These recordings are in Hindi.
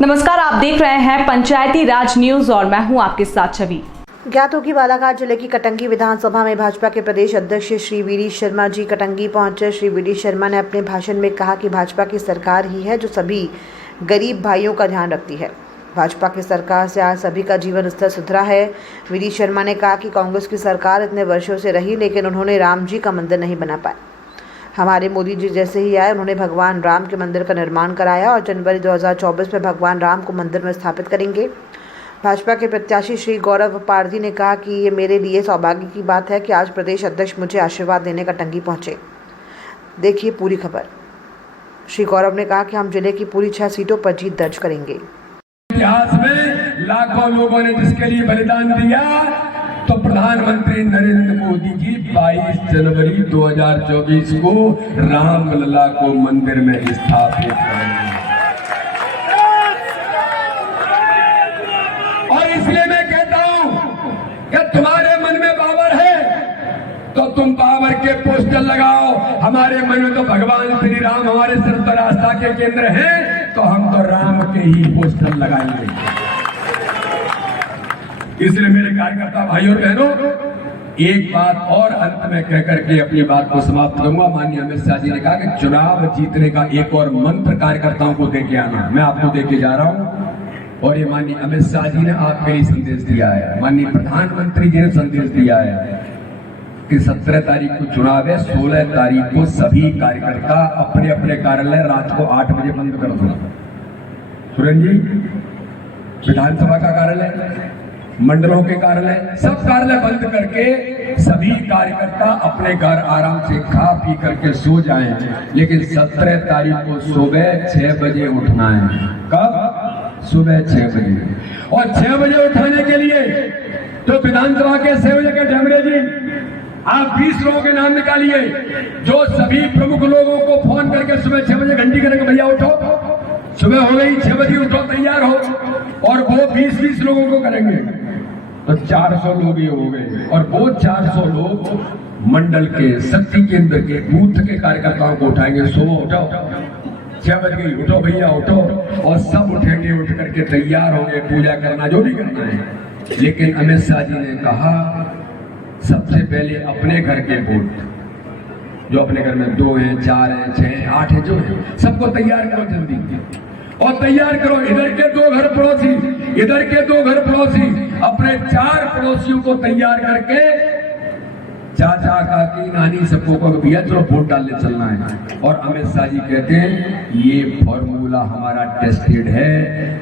नमस्कार, आप देख रहे हैं पंचायती राज न्यूज और मैं हूं आपके साथ छवि। ज्ञात हो कि बालाघाट जिले की कटंगी विधानसभा में भाजपा के प्रदेश अध्यक्ष श्री वीडी शर्मा जी कटंगी पहुंचे। श्री वीडी शर्मा ने अपने भाषण में कहा कि भाजपा की सरकार ही है जो सभी गरीब भाइयों का ध्यान रखती है। भाजपा की सरकार से आज सभी का जीवन स्तर सुधरा है। वीडी शर्मा ने कहा कि कांग्रेस की सरकार इतने वर्षों से रही, लेकिन उन्होंने राम जी का मंदिर नहीं बना पाए। हमारे मोदी जी जैसे ही आए, उन्होंने भगवान राम के मंदिर का निर्माण कराया और जनवरी 2024 में भगवान राम को मंदिर में स्थापित करेंगे। भाजपा के प्रत्याशी श्री गौरव पारधी ने कहा कि ये मेरे लिए सौभाग्य की बात है कि आज प्रदेश अध्यक्ष मुझे आशीर्वाद देने कटंगी पहुंचे। देखिए पूरी खबर। श्री गौरव ने कहा कि हम जिले की पूरी 6 सीटों पर जीत दर्ज करेंगे। इतिहास में लाखों लोगों ने जिसके लिए बलिदान दिया, तो प्रधानमंत्री नरेंद्र मोदी जी 22 जनवरी 2024 को रामलला को मंदिर में स्थापित करेंगे। और इसलिए मैं कहता हूं कि तुम्हारे मन में पावर है तो तुम पावर के पोस्टर लगाओ। हमारे मन में तो भगवान श्री राम हमारे सर्व आस्था के केंद्र हैं, तो हम तो राम के ही पोस्टर लगाएंगे। इसलिए मेरे कार्यकर्ता भाइयों और बहनों, एक बात और अंत में कहकर के अपनी बात को समाप्त करूंगा। माननीय अमित शाह जी ने कहा कि चुनाव जीतने का एक और मंत्र कार्यकर्ताओं को देके आना, मैं आपको देके जा रहा हूं। और ये माननीय अमित शाह जी ने आपके लिए संदेश दिया है, माननीय प्रधानमंत्री जी ने संदेश दिया है कि 17 तारीख को चुनाव है, 16 तारीख को सभी कार्यकर्ता अपने अपने कार्यालय रात को 8 बजे बंद कर दो। सुरेंद्र जी, विधानसभा का कार्यालय, मंडलों के कार्यालय, सब कार्यालय बंद करके सभी कार्यकर्ता अपने घर आराम से खा पी करके सो जाएं। लेकिन 17 तारीख को सुबह 6 बजे उठना है। कब? सुबह 6 बजे। और 6 बजे उठाने के लिए तो विधानसभा के 6 बजे के डमरे जी, आप 20 लोगों के नाम निकालिए जो सभी प्रमुख लोगों को फोन करके सुबह 6 बजे घंटी करेंगे, भैया उठो, सुबह हो गई, 6 बजे उठो, तैयार हो। और वो 20-20 लोगों को करेंगे तो 400 लोग ये हो गए। और वो 400 लोग मंडल के, शक्ति केंद्र के, बूथ के कार्यकर्ताओं को उठाएंगे। सुबह उठो, 6 बज गई, उठो भैया उठो। और सब उठेंगे, उठ करके तैयार होंगे, पूजा करना जो भी करना है। लेकिन अमित शाह जी ने कहा सबसे पहले अपने घर के वोट, जो अपने घर में 2 हैं, 4 हैं, 6 हैं, 8 हैं, जो है सबको तैयार करो जल्दी। और तैयार करो इधर के 2 घर पड़ोसी, इधर के 2 घर पड़ोसी, अपने 4 पड़ोसियों को तैयार करके चाचा, काकी, नानी सबको कहो भैया चलो वोट डालने चलना है। और अमित शाह जी कहते हैं ये फॉर्मूला हमारा टेस्टेड है।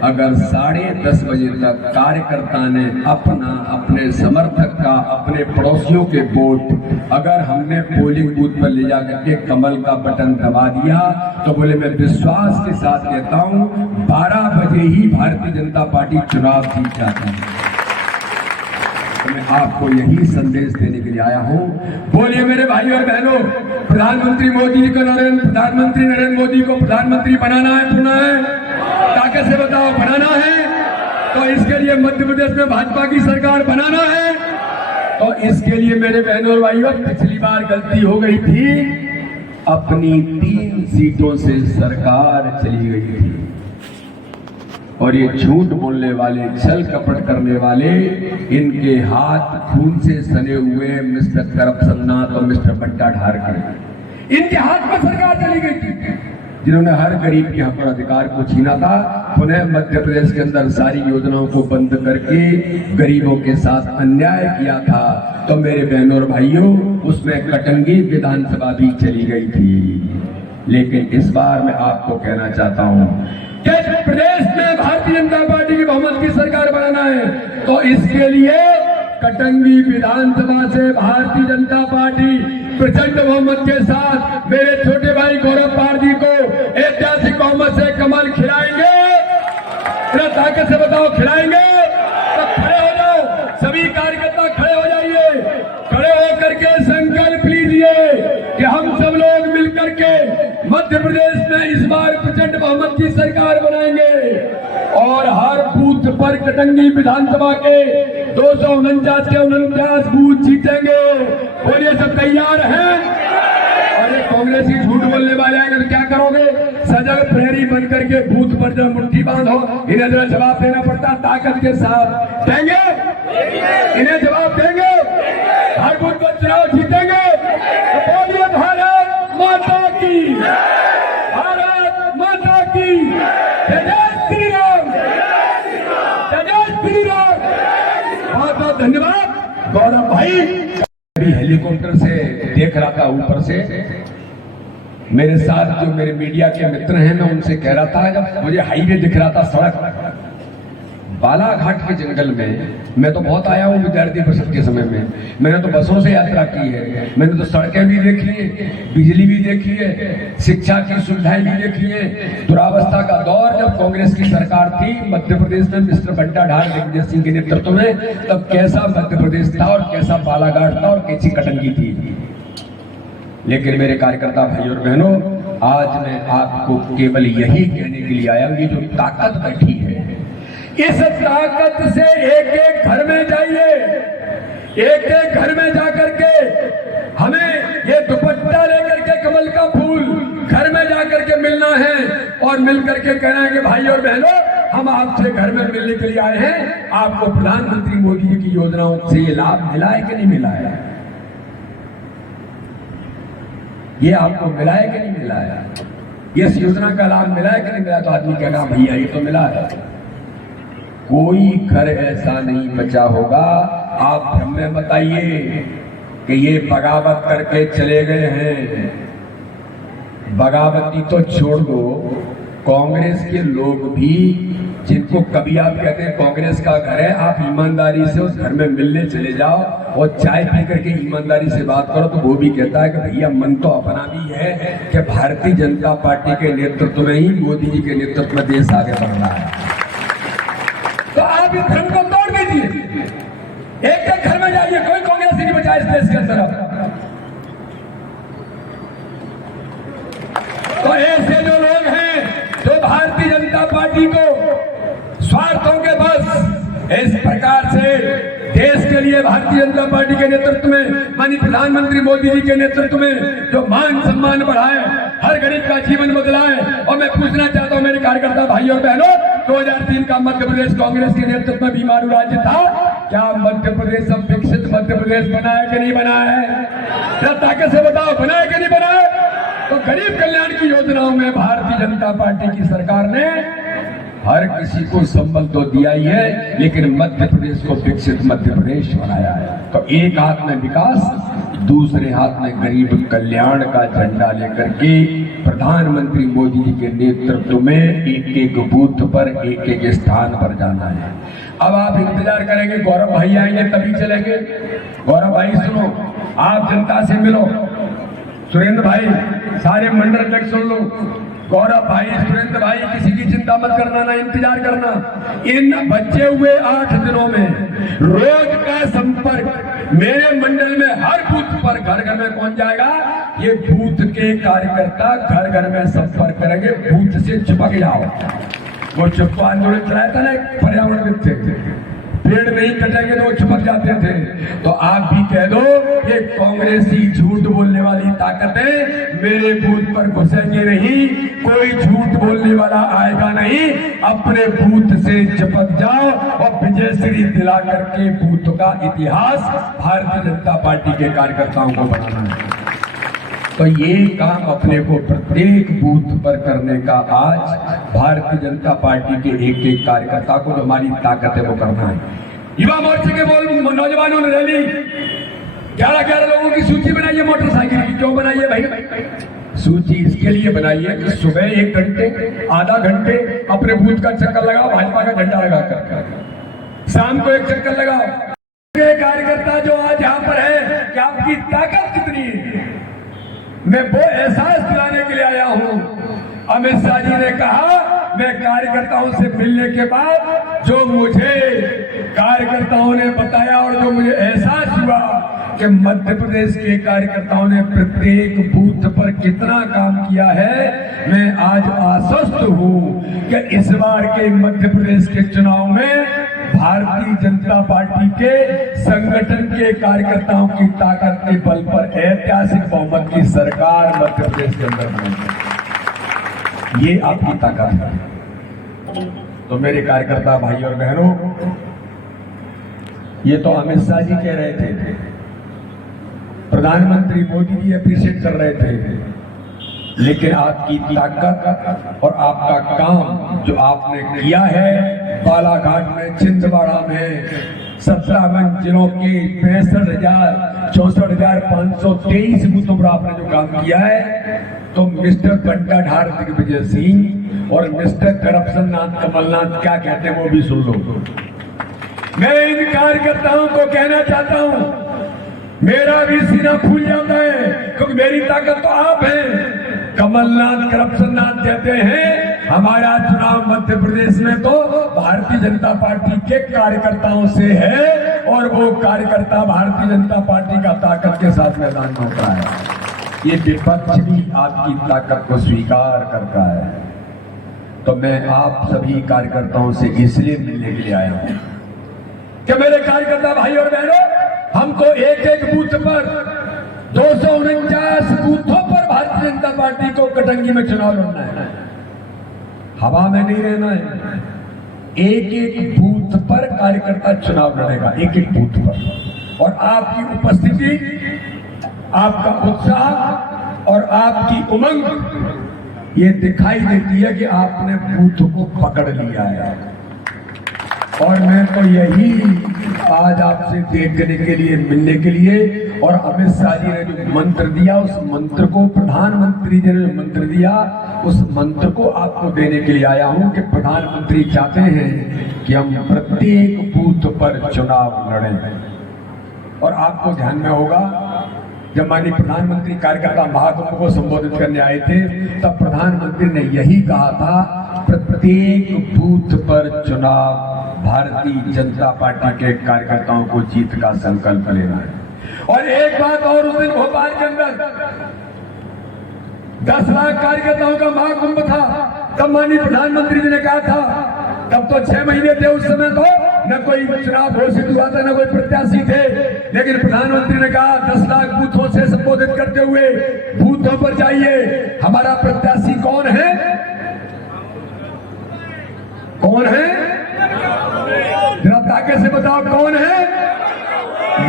अगर 10:30 बजे तक कार्यकर्ता ने अपने समर्थक का, अपने पड़ोसियों के वोट अगर हमने पोलिंग बूथ पर ले जाकर के कमल का बटन दबा दिया, तो बोले मैं विश्वास के साथ कहता हूं 12 बजे ही भारतीय जनता पार्टी चुनाव जीत जाती है। मैं आपको यही संदेश देने के लिए आया हूं। बोलिए मेरे भाइयों और बहनों, प्रधानमंत्री मोदी को, प्रधानमंत्री नरेंद्र मोदी को प्रधानमंत्री बनाना है, पुनः है, ताकत से बताओ बनाना है। तो इसके लिए मध्य प्रदेश में भाजपा की सरकार बनाना है। तो इसके लिए मेरे बहनों और भाइयों, पिछली बार गलती हो गई थी, अपनी 3 सीटों से सरकार चली गई थी। और ये झूठ बोलने वाले, छल कपट करने वाले, इनके हाथ खून से सने हुए मिस्टर करप्शननाथ और मिस्टर बट्टा ढारकर, इनके हाथ में सरकार चली गई थी, जिन्होंने हर गरीब के हक और अधिकार को छीना था। पुनः मध्य प्रदेश के अंदर सारी योजनाओं को बंद करके गरीबों के साथ अन्याय किया था। तो मेरे बहनों और भाइयों, उसमें कटंगी विधानसभा भी चली गई थी। लेकिन इस बार मैं आपको कहना चाहता हूं कि प्रदेश में भारतीय जनता पार्टी की बहुमत की सरकार बनाना है, तो इसके लिए कटंगी विधानसभा से भारतीय जनता पार्टी प्रचंड बहुमत के साथ मेरे छोटे भाई गौरव पारधी को ऐतिहासिक बहुमत से कमल खिलाएंगे। ताकत से बताओ खिलाएंगे। तो खड़े हो जाओ, सभी कार्यकर्ता खड़े हो जाइए, खड़े होकर के संकल्प लीजिए कि हम सब लोग मिलकर के मध्य प्रदेश में इस बार प्रचंड बहुमत की सरकार बनाएंगे। और हर बूथ पर कटंगी विधानसभा के 249 के 49 बूथ जीतेंगे। बोलिए सब तैयार हैं? और ये कांग्रेस की झूठ बोलने वाले आएंगे तो क्या करोगे? सजग प्रहरी बन करके बूथ पर जब मुट्ठी बांधो, इन्हें जरा जवाब देना पड़ता ताकत के साथ। देंगे? इन्हें जवाब देंगे? हर बूथ पर चुनाव जीतेंगे? तो बोलिए भारत माता की, भारत माता की जय श्री राम, जय श्री राम। बहुत बहुत धन्यवाद गौरव भाई। अभी हेलीकॉप्टर से देख रहा था ऊपर से, मेरे साथ जो मेरे मीडिया के मित्र हैं, मैं उनसे कह रहा था, जब मुझे हाईवे दिख रहा था, सड़क बालाघाट के जंगल में, मैं तो बहुत आया हूँ विद्यार्थी परिषद के समय में, मैंने तो बसों से यात्रा की है, मैंने तो सड़कें भी देखी है, बिजली भी देखी है, शिक्षा की सुविधाएं भी देखी है। दुरावस्था का दौर जब कांग्रेस की सरकार थी मध्य प्रदेश में मिस्टर बंटा ढाल दिग्विजय सिंह के नेतृत्व में, तब कैसा मध्य प्रदेश था और कैसा बालाघाट था और कैसी कटंगी थी। लेकिन मेरे कार्यकर्ता भाई और बहनों, आज मैं आपको केवल यही कहने के लिए आया हूं, ये जो ताकत बैठी है, इस ताकत से एक एक घर में जाइए, एक एक घर में जाकर के हमें ये दुपट्टा लेकर के कमल का फूल घर में जाकर के मिलना है और मिल करके कहना है कि भाई और बहनों, हम आपसे घर में मिलने के लिए आए हैं। आपको प्रधानमंत्री मोदी जी की योजनाओं से ये लाभ मिला है कि नहीं मिला है? ये आपको मिला है कि नहीं मिला है? इस योजना का लाभ मिला है कि नहीं मिला? तो आदमी कहेगा भैया ये तो मिला है। कोई घर ऐसा नहीं बचा होगा, आप भ्रम में मत आइए कि ये बगावत करके चले गए हैं। बगावती तो छोड़ दो, कांग्रेस के लोग भी, जिनको कभी आप कहते हैं कांग्रेस का घर है, आप ईमानदारी से उस घर में मिलने चले जाओ और चाय पी करके ईमानदारी से बात करो, तो वो भी कहता है कि भैया मन तो अपना भी है कि भारतीय जनता पार्टी के नेतृत्व में ही, मोदी जी के नेतृत्व में देश आगे बढ़ रहा है। तो आप इस धर्म को तोड़ दीजिए, एक एक घर में जाइए, कोई कांग्रेस नहीं बचा इस देश के अंदर। तो ऐसे जो लोग हैं जो भारतीय जनता पार्टी को स्वार्थों के बस इस प्रकार से देश के लिए भारतीय जनता पार्टी के नेतृत्व में, माननीय प्रधानमंत्री मोदी जी के नेतृत्व में जो मान सम्मान बढ़ाए, हर गरीब का जीवन बदलाए। और मैं पूछना चाहता हूं मेरे कार्यकर्ता भाई और बहनों, 2003 का मध्य प्रदेश कांग्रेस के नेतृत्व में बीमारू राज्य था, क्या मध्य प्रदेश अब विकसित मध्य प्रदेश बना है कि नहीं बना है? जरा ताकत से बताओ, बना है कि नहीं बना है? तो गरीब कल्याण की योजनाओं में भारतीय जनता पार्टी की सरकार ने हर किसी को संबल तो दिया ही है, लेकिन मध्य प्रदेश को विकसित मध्य प्रदेश बनाया है। तो एक हाथ में विकास, दूसरे हाथ में गरीब कल्याण का झंडा लेकर के प्रधानमंत्री मोदी जी के नेतृत्व में एक एक बूथ पर, एक एक स्थान पर जाना है। अब आप इंतजार करेंगे गौरव भाई आएंगे तभी चलेंगे। गौरव भाई सुनो, आप जनता से मिलो, सुरेंद्र भाई, सारे मंडल अध्यक्ष सुन लो, गौरव भाई, सुरेंद्र भाई, किसी की चिंता मत करना, ना इंतजार करना। इन बचे हुए 8 दिनों में रोज का संपर्क मेरे मंडल में हर बूथ पर घर घर में पहुंच जाएगा। ये बूथ के कार्यकर्ता घर घर में संपर्क करेंगे, बूथ से चिपक जाओ। वो चिपको आंदोलन चलाया था ना पर्यावरण थे, पेड़ नहीं कटेंगे तो वो चिपक जाते थे। तो आप भी कह दो ये कांग्रेसी झूठ बोलने वाली ताकतें मेरे बूथ पर घुसेंगे नहीं, कोई झूठ बोलने वाला आएगा नहीं। अपने बूथ से चिपक जाओ और विजयश्री दिला करके बूथ का इतिहास भारतीय जनता पार्टी के कार्यकर्ताओं को बनाना है। तो ये काम अपने को प्रत्येक बूथ पर करने का आज भारतीय जनता पार्टी के एक एक कार्यकर्ता को जो हमारी ताकत है वो करना है। युवा मोर्चे के नौजवानों ने रैली 11-11 लोगों की सूची बनाई है मोटरसाइकिल की। क्यों बनाई है भाई? सूची इसके लिए बनाई है कि सुबह 1 घंटे, आधा घंटे अपने बूथ का चक्कर लगाओ, भाजपा का झंडा लगा कर, शाम को 1 चक्कर लगाओ। कार्यकर्ता जो आज यहाँ पर है कि आपकी ताकत कितनी है, मैं वो एहसास दिलाने के लिए आया हूं। अमित शाह जी ने कहा मैं कार्यकर्ताओं से मिलने के बाद जो मुझे कार्यकर्ताओं ने बताया और जो मुझे एहसास हुआ कि मध्य प्रदेश के कार्यकर्ताओं ने प्रत्येक बूथ पर कितना काम किया है, मैं आज आश्वस्त हूं कि इस बार के मध्य प्रदेश के चुनाव में भारतीय जनता पार्टी के संगठन के कार्यकर्ताओं की ताकत के बल पर ऐतिहासिक बहुमत की सरकार मध्य प्रदेश के अंदर बनी। ये आपकी ताकत है। तो मेरे कार्यकर्ता भाई और बहनों, ये तो अमित शाह जी कह रहे थे, प्रधानमंत्री मोदी जी अप्रिशिएट कर रहे थे, लेकिन आपकी ताकत और आपका काम जो आपने किया है बालाघाट में, छिंदवाड़ा में, 57 जिलों के 64,523 बूथों पर आपने जो काम किया है, तो मिस्टर बंटाधार दिग्विजय सिंह और मिस्टर करप्शन नाथ कमलनाथ क्या कहते हैं वो भी सुन लो। मैं इन कार्यकर्ताओं को कहना चाहता हूं, मेरा भी सीना फूल जाता है, क्योंकि मेरी ताकत तो आप हैं। कमलनाथ करप्शन नाथ कहते हैं हमारा चुनाव मध्य प्रदेश में तो भारतीय जनता पार्टी के कार्यकर्ताओं से है, और वो कार्यकर्ता भारतीय जनता पार्टी का ताकत के साथ मैदान में होता है। ये विपक्ष भी आपकी ताकत को स्वीकार करता है। तो मैं आप सभी कार्यकर्ताओं से इसलिए मिलने के लिए आया हूं कि मेरे कार्यकर्ता भाई और बहनों, हमको एक एक बूथ पर 249 बूथों पर भारतीय जनता पार्टी को कटंगी में चुनाव लड़ना है। हवा में नहीं रहना है। एक एक बूथ पर कार्यकर्ता चुनाव लड़ेगा, एक एक बूथ पर। और आपकी उपस्थिति, आपका उत्साह और आपकी उमंग ये दिखाई देती है कि आपने बूथ को पकड़ लिया है। और मैं तो यही आज आपसे देखने के लिए, मिलने के लिए, और अमित शाह जी ने जो मंत्र दिया, उस मंत्र को, प्रधानमंत्री जी ने जो मंत्र दिया, उस मंत्र को आपको देने के लिए आया हूं कि प्रधानमंत्री चाहते हैं कि हम प्रत्येक बूथ पर चुनाव लड़ें। और आपको ध्यान में होगा, जब माननीय प्रधानमंत्री कार्यकर्ता महाकुंभ को संबोधित करने आए थे, तब प्रधानमंत्री ने यही कहा था, प्रत्येक बूथ पर चुनाव भारतीय जनता पार्टी के कार्यकर्ताओं को जीत का संकल्प लेना है। और एक बात और, उस दिन भोपाल के अंदर 10 लाख कार्यकर्ताओं का महाकुंभ था। तब माननीय प्रधानमंत्री जी ने कहा था, तब तो 6 महीने थे उस समय, तो न कोई चुनाव घोषित हुआ था, न कोई प्रत्याशी थे, लेकिन प्रधानमंत्री ने कहा 10 लाख बूथों से संबोधित करते हुए बूथों पर जाइए, हमारा प्रत्याशी कौन है, कौन है, जरा ताकत से बताओ कौन है।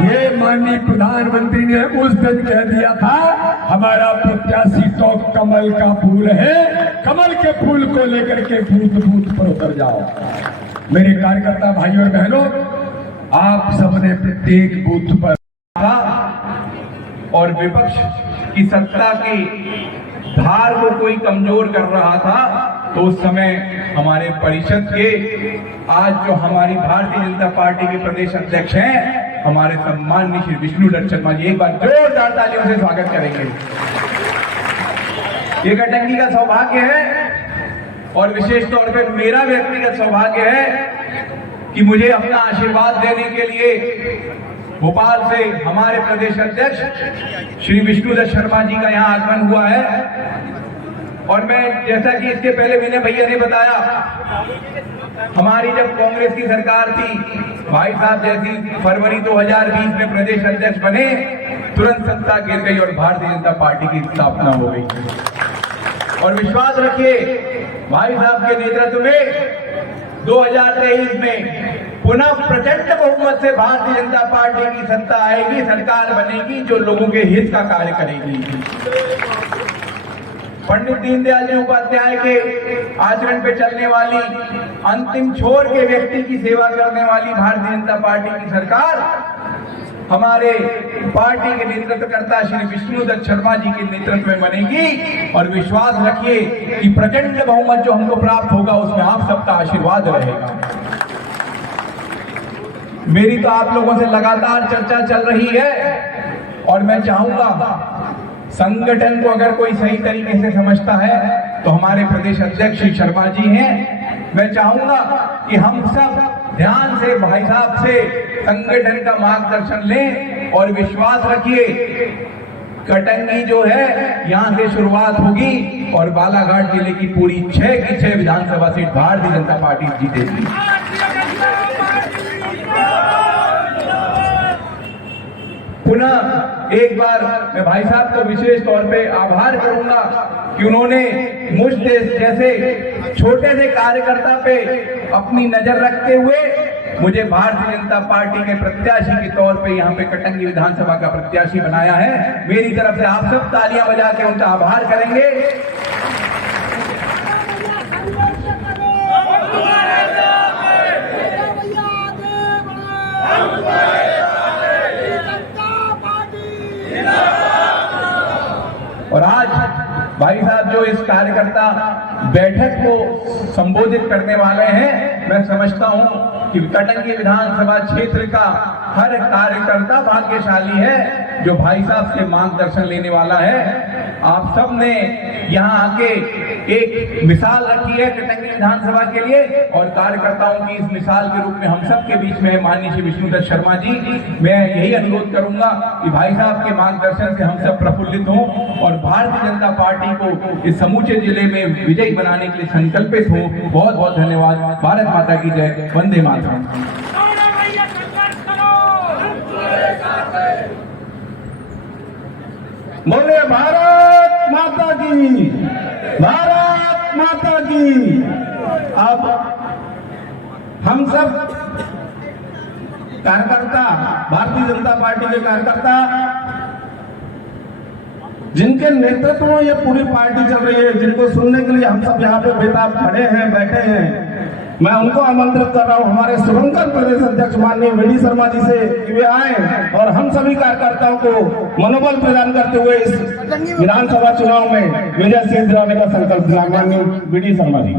ये माननीय प्रधानमंत्री ने उस दिन कह दिया था, हमारा प्रत्याशी तो कमल का फूल है, कमल के फूल को लेकर के बूथ बूथ पर उतर जाओ। मेरे कार्यकर्ता भाई और बहनों, आप सबने प्रत्येक बूथ पर और विपक्ष की सत्ता की धार को कोई कमजोर कर रहा था, तो उस समय हमारे परिषद के, आज जो हमारी भारतीय जनता पार्टी के प्रदेश अध्यक्ष हैं, हमारे सम्माननीय श्री विष्णुदत्त शर्मा जी, एक बार जोरदार तालियों से स्वागत करेंगे। ये कटंगी का सौभाग्य है, और विशेष तौर पर मेरा व्यक्तिगत सौभाग्य है कि मुझे अपना आशीर्वाद देने के लिए भोपाल से हमारे प्रदेश अध्यक्ष श्री विष्णुदत्त शर्मा जी का यहाँ आगमन हुआ है। और मैं, जैसा कि इसके पहले विनय भैया ने बताया, हमारी जब कांग्रेस की सरकार थी, भाई साहब जैसी फरवरी 2020 में प्रदेश अध्यक्ष बने, तुरंत सत्ता गिर गई और भारतीय जनता पार्टी की स्थापना हो गई। और विश्वास रखिए, भाई साहब के नेतृत्व में 2023 में पुनः प्रचंड बहुमत से भारतीय जनता पार्टी की सत्ता आएगी, सरकार बनेगी जो लोगों के हित का कार्य करेगी। पंडित दीनदयाल जी उपाध्याय के आचरण पे चलने वाली, अंतिम छोर के व्यक्ति की सेवा करने वाली भारतीय जनता पार्टी की सरकार हमारे पार्टी के नेतृत्वकर्ता श्री विष्णुदत्त शर्मा जी के नेतृत्व में बनेगी। और विश्वास रखिए कि प्रचंड बहुमत जो हमको प्राप्त होगा, उसमें आप सबका आशीर्वाद रहेगा। मेरी तो आप लोगों से लगातार चर्चा चल रही है, और मैं चाहूंगा संगठन को अगर कोई सही तरीके से समझता है तो हमारे प्रदेश अध्यक्ष श्री शर्मा जी हैं। मैं चाहूंगा कि हम सब ध्यान से भाई साहब से संगठन का मार्गदर्शन लें, और विश्वास रखिए कटंगी जो है यहाँ से शुरुआत होगी, और बालाघाट जिले की पूरी 6 की 6 विधानसभा सीट भारतीय जनता पार्टी जीतेगी। पुनः एक बार मैं भाई साहब का विशेष तौर पे आभार करूंगा कि उन्होंने मुझ जैसे छोटे से कार्यकर्ता पे अपनी नजर रखते हुए मुझे भारतीय जनता पार्टी के प्रत्याशी के तौर पे यहाँ पे कटंगी विधानसभा का प्रत्याशी बनाया है। मेरी तरफ से आप सब तालियां बजा के उनका आभार करेंगे। और आज भाई साहब जो इस कार्यकर्ता बैठक को संबोधित करने वाले हैं, मैं समझता हूं कि कटंगी विधानसभा क्षेत्र का हर कार्यकर्ता भाग्यशाली है जो भाई साहब से मार्गदर्शन लेने वाला है। आप सब ने यहाँ आके एक मिसाल रखी है कटंगी विधानसभा के लिए और कार्यकर्ताओं की इस मिसाल के रूप में हम सब के बीच में है माननीय श्री विष्णुदत्त शर्मा जी। मैं यही अनुरोध करूंगा कि भाई साहब के मार्गदर्शन से हम सब प्रफुल्लित हों और भारतीय जनता पार्टी को इस समूचे जिले में विजयी बनाने के लिए संकल्पित हों। बहुत बहुत धन्यवाद। भारत माता की जय। वंदे मातरम। बोले भारत माता की, भारत माता की। अब हम सब कार्यकर्ता, भारतीय जनता पार्टी के कार्यकर्ता जिनके नेतृत्व में ये पूरी पार्टी चल रही है, जिनको सुनने के लिए हम सब यहाँ पे बेताब खड़े हैं, बैठे हैं, मैं उनको आमंत्रित कर रहा हूँ हमारे शुभंकर प्रदेश अध्यक्ष माननीय वीडी शर्मा जी से कि वे आए और हम सभी कार्यकर्ताओं को मनोबल प्रदान करते हुए इस विधानसभा चुनाव में विजय सिंह दिलाने का संकल्प दिलाएं। माननीय वीडी शर्मा जी।